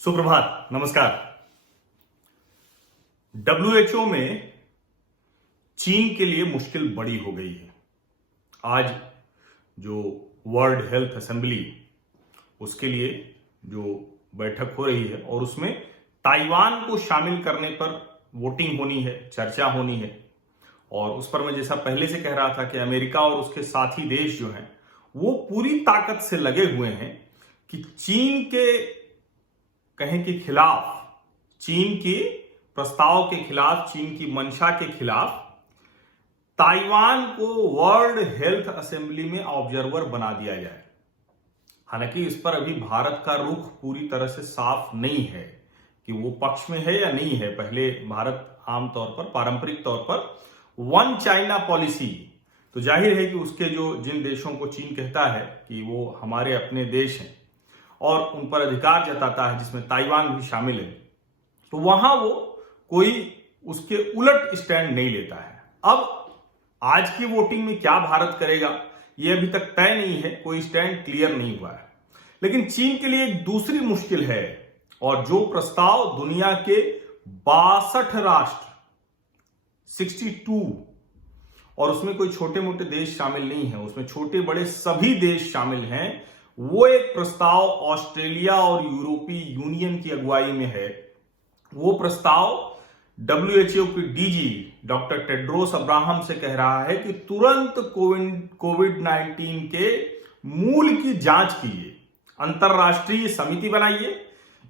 सुप्रभात, नमस्कार। डब्ल्यूएचओ में चीन के लिए मुश्किल बड़ी हो गई है। आज जो वर्ल्ड हेल्थ असेंबली उसके लिए जो बैठक हो रही है और उसमें ताइवान को शामिल करने पर वोटिंग होनी है, चर्चा होनी है। और उस पर मैं जैसा पहले से कह रहा था कि अमेरिका और उसके साथी देश जो हैं वो पूरी ताकत से लगे हुए हैं कि चीन के कहें के खिलाफ, चीन के प्रस्ताव के खिलाफ, चीन की मंशा के खिलाफ ताइवान को वर्ल्ड हेल्थ असेंबली में ऑब्जर्वर बना दिया जाए। हालांकि इस पर अभी भारत का रुख पूरी तरह से साफ नहीं है कि वो पक्ष में है या नहीं है। पहले भारत आमतौर पर, पारंपरिक तौर पर वन चाइना पॉलिसी, तो जाहिर है कि उसके जो जिन देशों को चीन कहता है कि वो हमारे अपने देश हैं और उन पर अधिकार जताता है, जिसमें ताइवान भी शामिल है, तो वहां वो कोई उसके उलट स्टैंड नहीं लेता है। अब आज की वोटिंग में क्या भारत करेगा यह अभी तक तय नहीं है, कोई स्टैंड क्लियर नहीं हुआ है। लेकिन चीन के लिए एक दूसरी मुश्किल है, और जो प्रस्ताव दुनिया के 62 राष्ट्र 62, और उसमें कोई छोटे मोटे देश शामिल नहीं है, उसमें छोटे बड़े सभी देश शामिल हैं। वो एक प्रस्ताव ऑस्ट्रेलिया और यूरोपीय यूनियन की अगुवाई में है। वो प्रस्ताव डब्ल्यूएचओ की डीजी डॉक्टर टेड्रोस अब्राहम से कह रहा है कि तुरंत कोविड-19 के मूल की जांच कीजिए, अंतरराष्ट्रीय समिति बनाइए,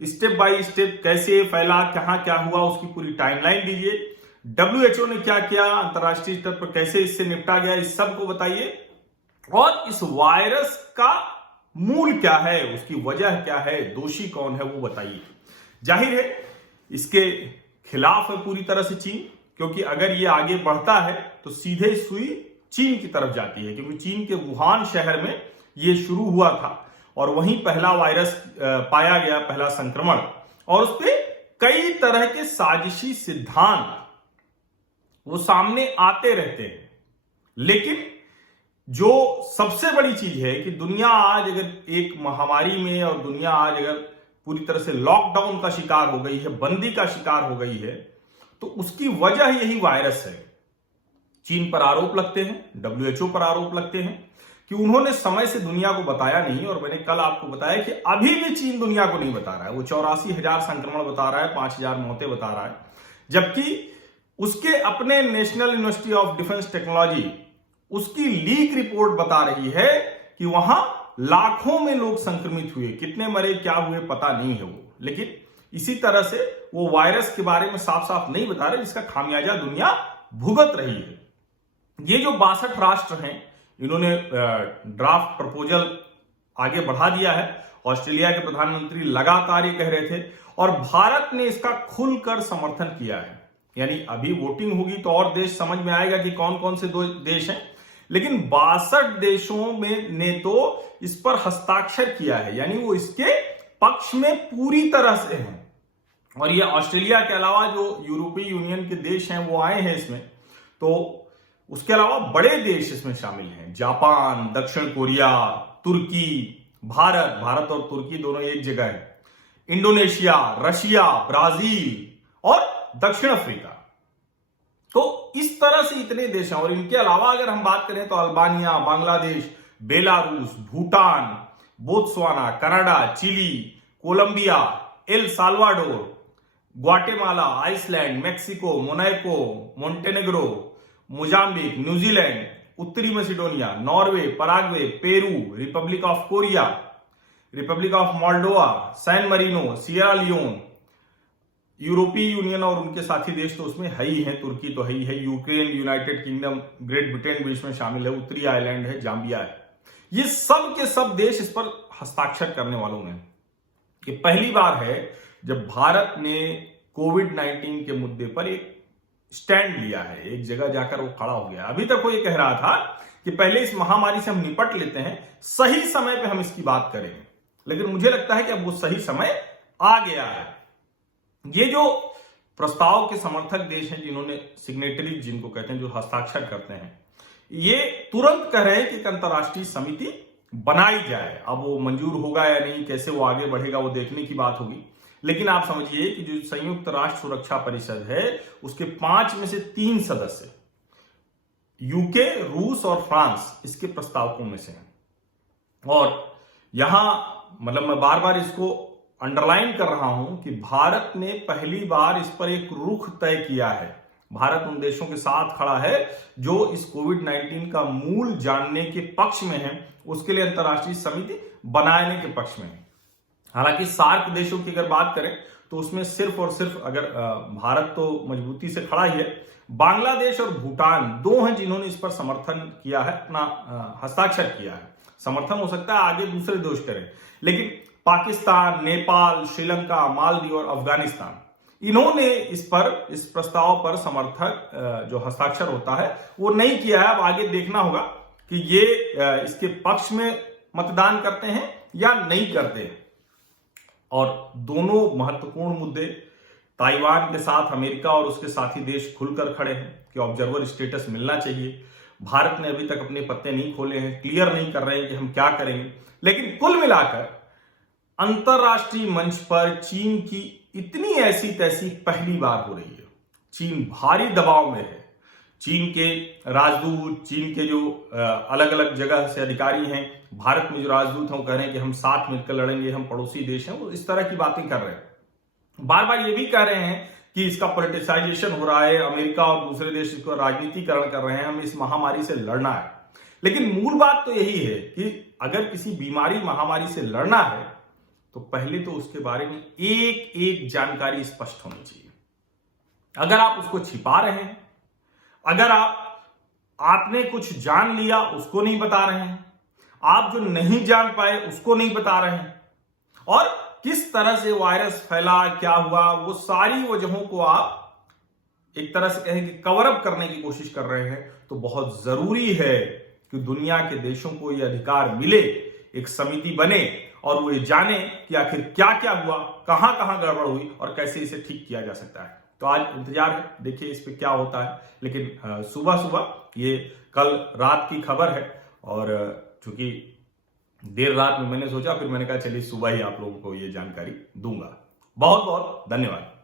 स्टेप बाय स्टेप कैसे फैला, कहां क्या हुआ, उसकी पूरी टाइमलाइन दीजिए। डब्ल्यूएचओ ने क्या किया, अंतरराष्ट्रीय स्तर पर कैसे इससे निपटा गया, इस सब को बताइए। और इस वायरस का मूल क्या है, उसकी वजह क्या है, दोषी कौन है, वो बताइए। जाहिर है इसके खिलाफ है पूरी तरह से चीन, क्योंकि अगर ये आगे बढ़ता है तो सीधे सुई चीन की तरफ जाती है, क्योंकि चीन के वुहान शहर में ये शुरू हुआ था और वहीं पहला वायरस पाया गया, पहला संक्रमण। और उस पर कई तरह के साजिशी सिद्धांत वो सामने आते रहते हैं। लेकिन जो सबसे बड़ी चीज है कि दुनिया आज अगर एक महामारी में, और दुनिया आज अगर पूरी तरह से लॉकडाउन का शिकार हो गई है, बंदी का शिकार हो गई है, तो उसकी वजह यही वायरस है। चीन पर आरोप लगते हैं, डब्ल्यूएचओ पर आरोप लगते हैं कि उन्होंने समय से दुनिया को बताया नहीं। और मैंने कल आपको बताया कि अभी भी चीन दुनिया को नहीं बता रहा है। वो 84,000 संक्रमण बता रहा है, 5,000 मौतें बता रहा है, जबकि उसके अपने national university of defence technology उसकी लीक रिपोर्ट बता रही है कि वहां लाखों में लोग संक्रमित हुए, कितने मरे क्या हुए पता नहीं है वो। लेकिन इसी तरह से वो वायरस के बारे में साफ साफ नहीं बता रहे, जिसका खामियाजा दुनिया भुगत रही है। ये जो 62 राष्ट्र हैं, इन्होंने ड्राफ्ट प्रपोजल आगे बढ़ा दिया है। ऑस्ट्रेलिया के प्रधानमंत्री लगातार ये कह रहे थे और भारत ने इसका खुलकर समर्थन किया है। यानी अभी वोटिंग होगी तो और देश समझ में आएगा कि कौन कौन से दो देश हैं। लेकिन 62 देशों में ने तो इस पर हस्ताक्षर किया है, यानी वो इसके पक्ष में पूरी तरह से हैं। और ये ऑस्ट्रेलिया के अलावा जो यूरोपीय यूनियन के देश हैं वो आए हैं इसमें, तो उसके अलावा बड़े देश इसमें शामिल हैं, जापान, दक्षिण कोरिया, तुर्की, भारत और तुर्की दोनों एक जगह है, इंडोनेशिया, रशिया, ब्राजील और दक्षिण अफ्रीका। तो इस तरह से इतने देश हैं। और इनके अलावा अगर हम बात करें तो Albania, Bangladesh, Belarus, Bhutan, Botswana, Canada, Chile, Colombia, El Salvador, Guatemala, Iceland, Mexico, Monaco, Montenegro, Mozambique, New Zealand, उत्तरी Macedonia, Norway, Paraguay, Peru, Republic of Korea, Republic of Moldova, San Marino, Sierra Leone, यूरोपीय यूनियन और उनके साथी देश तो उसमें है ही हैं, तुर्की तो है ही है, Ukraine, United kingdom, great Britain भी इसमें शामिल है, उत्तरी आयरलैंड है, जाम्बिया है। ये सब के सब देश इस पर हस्ताक्षर करने वालों में। ये पहली बार है जब भारत ने कोविड-19 के मुद्दे पर एक स्टैंड लिया है, एक जगह जाकर वो खड़ा हो गया। अभी तक वो ये कह रहा था कि पहले इस महामारी से हम निपट लेते हैं, सही समय पे हम इसकी बात करेंगे। लेकिन मुझे लगता है कि अब वो सही समय आ गया है। ये जो प्रस्ताव के समर्थक देश हैं, जिन्होंने सिग्नेटरी जिनको कहते हैं, जो हस्ताक्षर करते हैं, ये तुरंत कह रहे हैं कि एक अंतरराष्ट्रीय समिति बनाई जाए। अब वो मंजूर होगा या नहीं, कैसे वो आगे बढ़ेगा, वो देखने की बात होगी। लेकिन आप समझिए कि जो संयुक्त राष्ट्र सुरक्षा परिषद है उसके 5 में से 3 सदस्य यूके, रूस और फ्रांस इसके प्रस्तावकों में से हैं। और यहां मतलब मैं बार बार इसको अंडरलाइन कर रहा हूं कि भारत ने पहली बार इस पर एक रुख तय किया है। भारत उन देशों के साथ खड़ा है जो इस कोविड-19 का मूल जानने के पक्ष में है, उसके लिए अंतर्राष्ट्रीय समिति बनाने के पक्ष में है। हालांकि सार्क देशों की अगर बात करें तो उसमें सिर्फ और सिर्फ अगर भारत तो मजबूती से खड़ा ही है, बांग्लादेश और भूटान दो हैं जिन्होंने इस पर समर्थन किया है, अपना हस्ताक्षर किया है। समर्थन हो सकता है आगे दूसरे देश करें, लेकिन पाकिस्तान, नेपाल, श्रीलंका, मालदीव और अफगानिस्तान इन्होंने इस प्रस्ताव पर समर्थक जो हस्ताक्षर होता है वो नहीं किया है। अब आगे देखना होगा कि ये इसके पक्ष में मतदान करते हैं या नहीं करते हैं। और दोनों महत्वपूर्ण मुद्दे, ताइवान के साथ अमेरिका और उसके साथी देश खुलकर खड़े हैं कि ऑब्जर्वर स्टेटस मिलना चाहिए। भारत ने अभी तक अपने पत्ते नहीं खोले हैं, क्लियर नहीं कर रहे हैं कि हम क्या करेंगे। लेकिन कुल मिलाकर अंतरराष्ट्रीय मंच पर चीन की इतनी ऐसी तैसी पहली बार हो रही है। चीन भारी दबाव में है। चीन के राजदूत, चीन के जो अलग अलग जगह से अधिकारी हैं, भारत में जो राजदूत हैं वो कह रहे हैं कि हम साथ मिलकर लड़ेंगे, हम पड़ोसी देश हैं, वो इस तरह की बातें कर रहे हैं। बार बार ये भी कह रहे हैं कि इसका पॉलिटिसाइजेशन हो रहा है, अमेरिका और दूसरे देश इसको राजनीतिकरण कर रहे हैं, हमें इस महामारी से लड़ना है। लेकिन मूल बात तो यही है कि अगर किसी बीमारी, महामारी से लड़ना है तो पहले तो उसके बारे में एक एक जानकारी स्पष्ट होनी चाहिए। अगर आप उसको छिपा रहे हैं, अगर आपने कुछ जान लिया उसको नहीं बता रहे हैं, आप जो नहीं जान पाए उसको नहीं बता रहे हैं, और किस तरह से वायरस फैला, क्या हुआ, वो सारी वजहों को आप एक तरह से कहें कि कवर अप करने की कोशिश कर रहे हैं, तो बहुत जरूरी है कि दुनिया के देशों को यह अधिकार मिले, एक समिति बने और वो ये जाने कि आखिर क्या क्या हुआ, कहां कहां गड़बड़ हुई और कैसे इसे ठीक किया जा सकता है। तो आज इंतजार है, देखिए इस पे क्या होता है। लेकिन सुबह सुबह, ये कल रात की खबर है और चूंकि देर रात में मैंने सोचा, फिर मैंने कहा चलिए सुबह ही आप लोगों को ये जानकारी दूंगा। बहुत बहुत धन्यवाद।